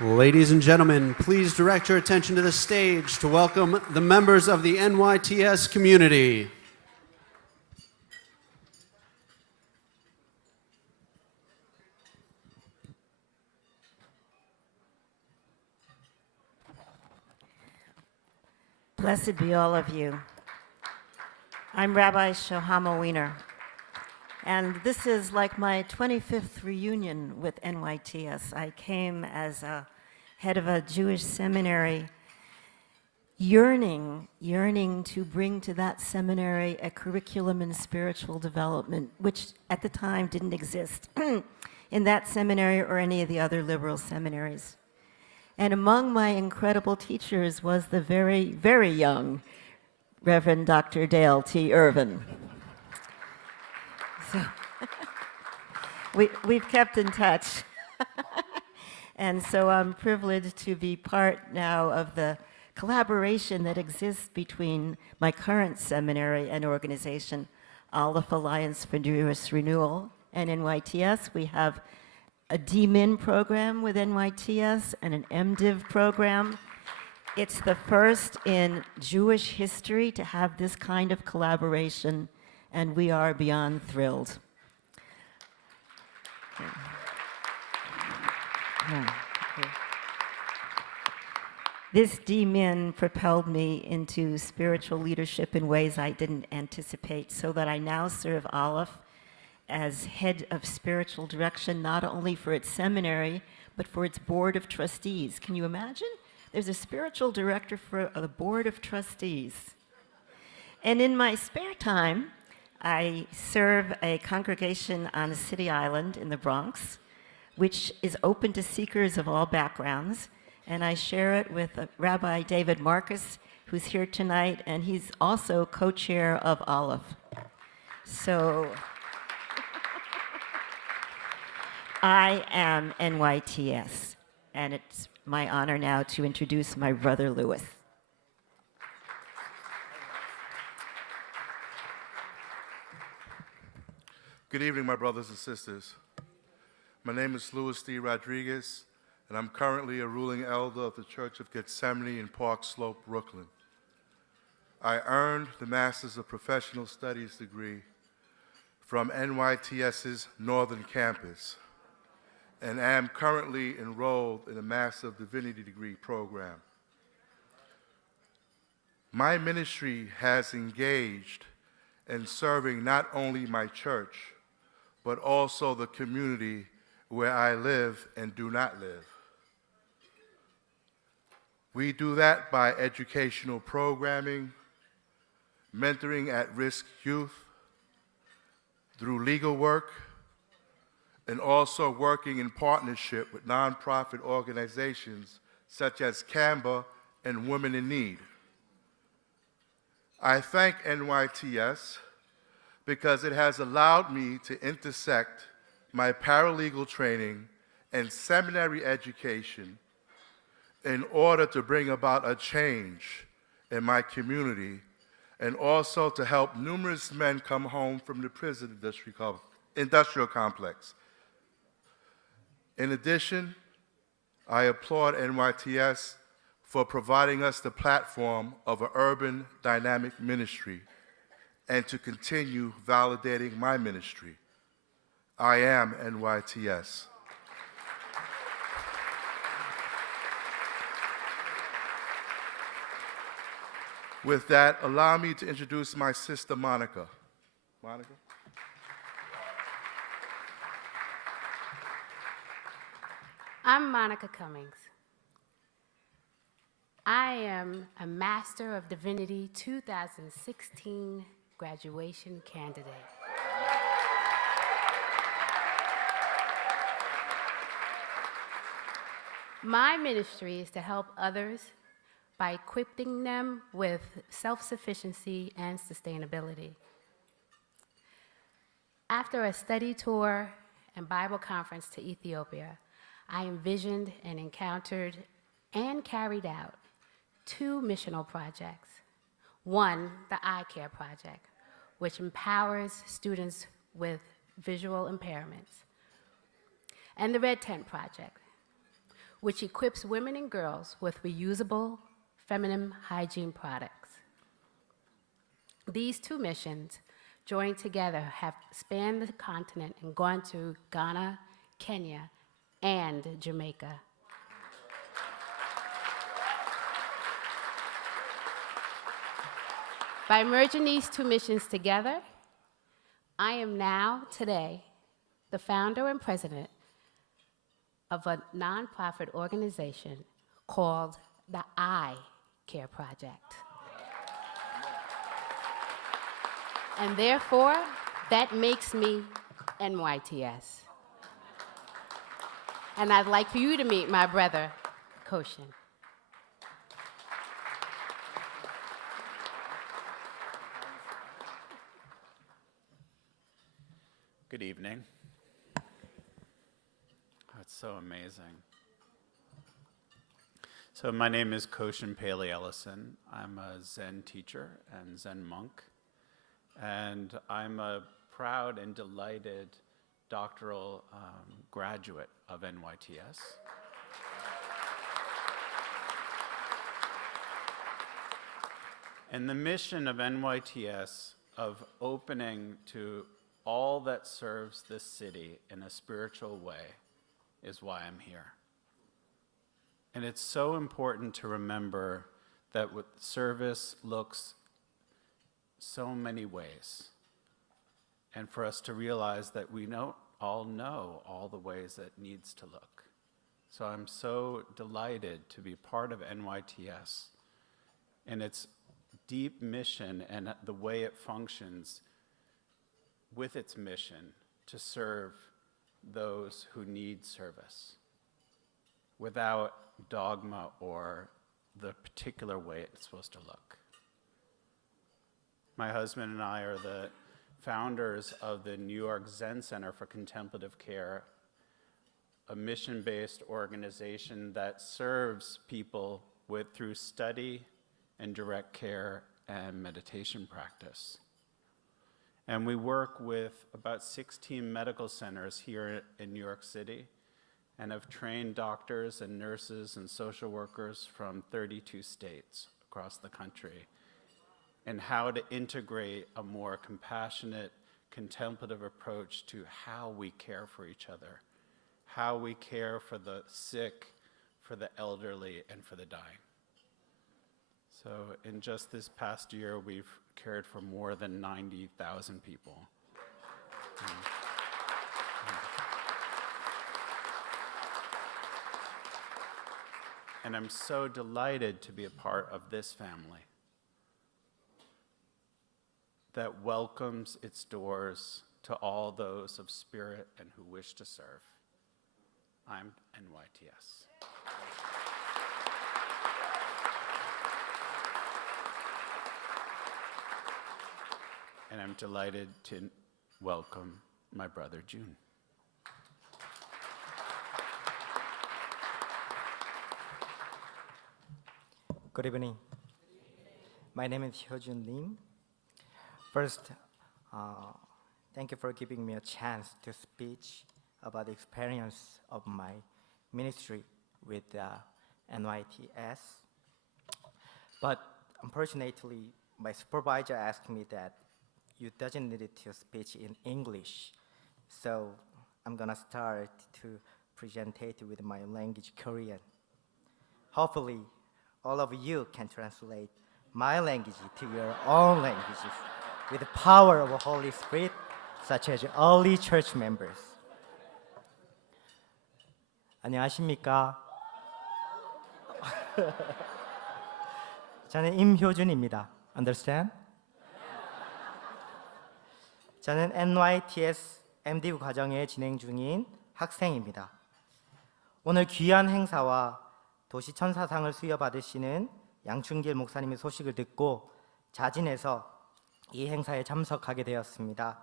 Ladies and gentlemen, please direct your attention to the stage to welcome the members of the NYTS community. Blessed be all of you. I'm Rabbi Shohama Wiener, and this is like my 25th reunion with NYTS. I came as a head of a Jewish seminary, yearning to bring to that seminary a curriculum in spiritual development, which at the time didn't exist in that seminary or any of the other liberal seminaries. And among my incredible teachers was the very, very young Reverend Dr. Dale T. Irvin. So we've kept in touch. And so I'm privileged to be part now of the collaboration that exists between my current seminary and organization, Aleph Alliance for Jewish Renewal, and NYTS. We have a DMin program with NYTS and an MDiv program. It's the first in Jewish history to have this kind of collaboration, and we are beyond thrilled. This DMin propelled me into spiritual leadership in ways I didn't anticipate, so that I now serve Aleph as head of spiritual direction, not only for its seminary, but for its board of trustees. Can you imagine? There's a spiritual director for the board of trustees. And in my spare time, I serve a congregation on a city island in the Bronx, which is open to seekers of all backgrounds. And I share it with Rabbi David Marcus, who's here tonight, and he's also co-chair of Aleph. So I am NYTS, and it's my honor now to introduce my brother, Louis. Good evening, my brothers and sisters. My name is Louis D. Rodriguez, and I'm currently a ruling elder of the Church of Gethsemane in Park Slope, Brooklyn. I earned the Master's of Professional Studies degree from NYTS's Northern Campus, and am currently enrolled in a Master of Divinity degree program. My ministry has engaged in serving not only my church, but also the community where I live and do not live. We do that by educational programming, mentoring at-risk youth, through legal work, and also working in partnership with nonprofit organizations such as Canva and Women in Need. I thank NYTS because it has allowed me to intersect my paralegal training and seminary education in order to bring about a change in my community, and also to help numerous men come home from the prison industrial complex. In addition, I applaud NYTS for providing us the platform of an urban dynamic ministry, and to continue validating my ministry. I am NYTS. With that, allow me to introduce my sister, Monica. Monica? I'm Monica Cummings. I am a Master of Divinity 2016 graduation candidate. My ministry is to help others by equipping them with self-sufficiency and sustainability. After a study tour and Bible conference to Ethiopia, I envisioned and encountered and carried out 2 missional projects. One, the Eye Care Project, which empowers students with visual impairments, and the Red Tent Project, which equips women and girls with reusable feminine hygiene products. These two missions, joined together, have spanned the continent and gone to Ghana, Kenya, and Jamaica. By merging these two missions together, I am now, today, the founder and president of a nonprofit organization called the I Care Project. And therefore, that makes me NYTS. And I'd like for you to meet my brother, Koshin. Good evening. That's so amazing. So my name is Koshin Paley Ellison. I'm a Zen teacher and Zen monk. And I'm a proud and delighted doctoral graduate of NYTS. And the mission of NYTS of opening to all that serves this city in a spiritual way is why I'm here. And it's so important to remember that service looks so many ways. And for us to realize that we don't all know all the ways it needs to look. So I'm so delighted to be part of NYTS and its deep mission and the way it functions with its mission to serve those who need service without dogma or the particular way it's supposed to look. My husband and I are the founders of the New York Zen Center for Contemplative Care, a mission-based organization that serves people through study and direct care and meditation practice. And we work with about 16 medical centers here in New York City and have trained doctors and nurses and social workers from 32 states across the country and how to integrate a more compassionate, contemplative approach to how we care for each other, how we care for the sick, for the elderly, and for the dying. So in just this past year, we've cared for more than 90,000 people. And I'm so delighted to be a part of this family that welcomes its doors to all those of spirit and who wish to serve. I'm NYTS. And I'm delighted to welcome my brother June. Good evening. My name is Hyojun Lim. First, thank you for giving me a chance to speak about the experience of my ministry with NYTS. But unfortunately, my supervisor asked me that you doesn't need to speak in English. So I'm gonna start to present it with my language, Korean. Hopefully, all of you can translate my language to your own languages with the power of the Holy Spirit, such as early church members. 안녕하십니까? 저는 임효준입니다. Understand? 저는 NYTS MDU 과정에 진행 중인 학생입니다. 오늘 귀한 행사와 도시천사상을 수여받으시는 양춘길 목사님의 소식을 듣고 자진해서 이 행사에 참석하게 되었습니다.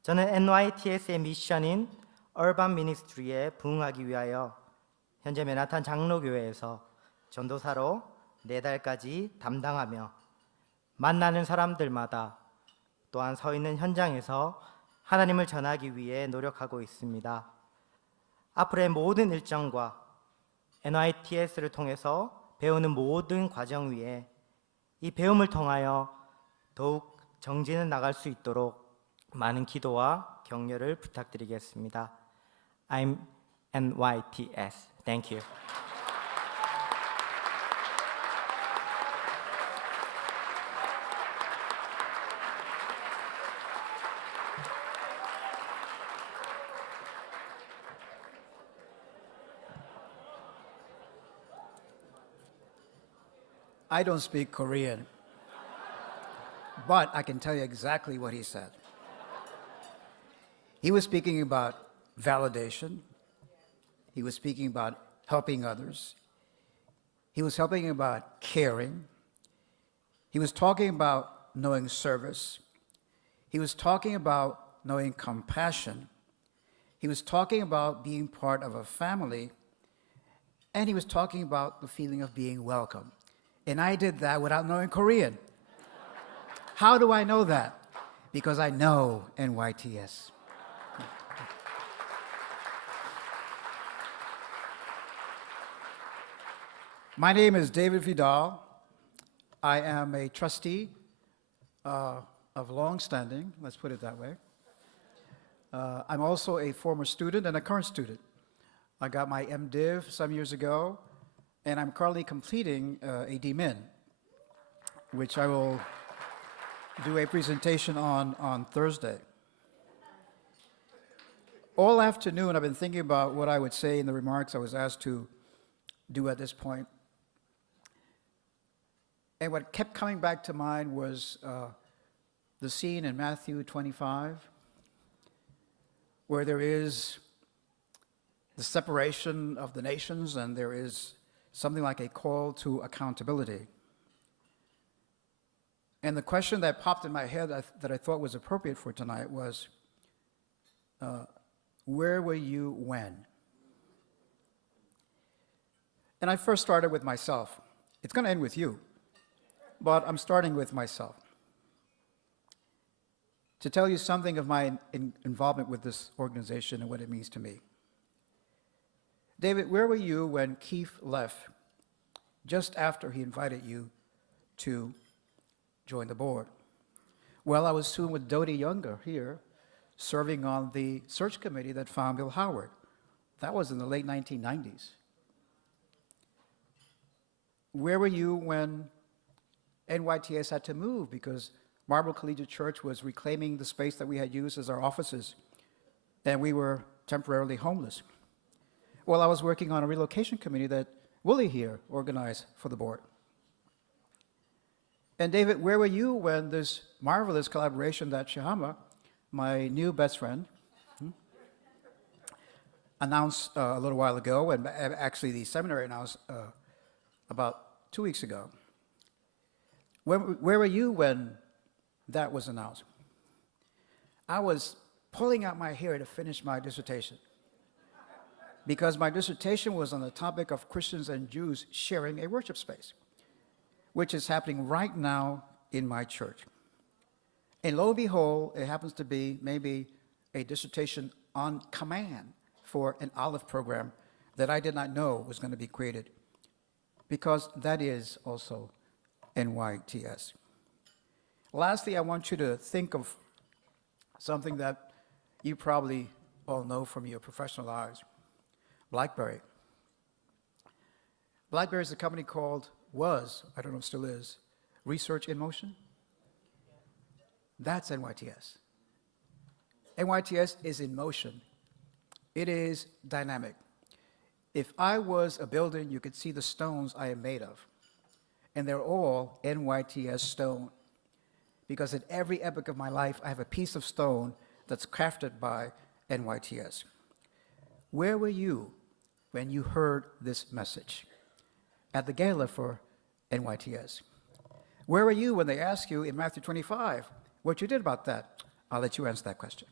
저는 NYTS의 미션인 Urban Ministry에 부응하기 위하여 현재 맨하탄 장로교회에서 전도사로 4달까지 담당하며 만나는 사람들마다 또한 서 있는 현장에서 하나님을 전하기 위해 노력하고 있습니다. 앞으로의 모든 일정과 NYTS를 통해서 배우는 모든 과정 위에 이 배움을 통하여 더욱 정진해 나갈 수 있도록 많은 기도와 격려를 부탁드리겠습니다. I'm NYTS. Thank you. I don't speak Korean, but I can tell you exactly what he said. He was speaking about validation. He was speaking about helping others. He was talking about caring. He was talking about knowing service. He was talking about knowing compassion. He was talking about being part of a family. And he was talking about the feeling of being welcome. And I did that without knowing Korean. How do I know that? Because I know NYTS. My name is David Vidal. I am a trustee of long standing, let's put it that way. I'm also a former student and a current student. I got my MDiv some years ago, and I'm currently completing a DMin, which I will do a presentation on Thursday. All afternoon, I've been thinking about what I would say in the remarks I was asked to do at this point. And what kept coming back to mind was the scene in Matthew 25, where there is the separation of the nations and there is something like a call to accountability. And the question that popped in my head that I thought was appropriate for tonight was, where were you when? And I first started with myself. It's going to end with you, but I'm starting with myself. To tell you something of my involvement with this organization and what it means to me. David, where were you when Keith left just after he invited you to join the board? Well, I was soon with Dodie Younger here, serving on the search committee that found Bill Howard. That was in the late 1990s. Where were you when NYTS had to move because Marble Collegiate Church was reclaiming the space that we had used as our offices, and we were temporarily homeless? Well, I was working on a relocation committee that Willie here organized for the board. And David, where were you when this marvelous collaboration that Shahama, my new best friend, announced a little while ago, and actually the seminary announced about 2 weeks ago. Where were you when that was announced? I was pulling out my hair to finish my dissertation because my dissertation was on the topic of Christians and Jews sharing a worship space, which is happening right now in my church. And lo and behold, it happens to be maybe a dissertation on command for an Olive program that I did not know was going to be created, because that is also NYTS. Lastly, I want you to think of something that you probably all know from your professional lives. BlackBerry. BlackBerry is a company called, I don't know if still is, Research in Motion. That's NYTS. NYTS is in motion. It is dynamic. If I was a building, you could see the stones I am made of. And they're all NYTS stone. Because at every epoch of my life, I have a piece of stone that's crafted by NYTS. Where were you when you heard this message? At the Gala for NYTS. Where were you when they asked you in Matthew 25 what you did about that? I'll let you answer that question.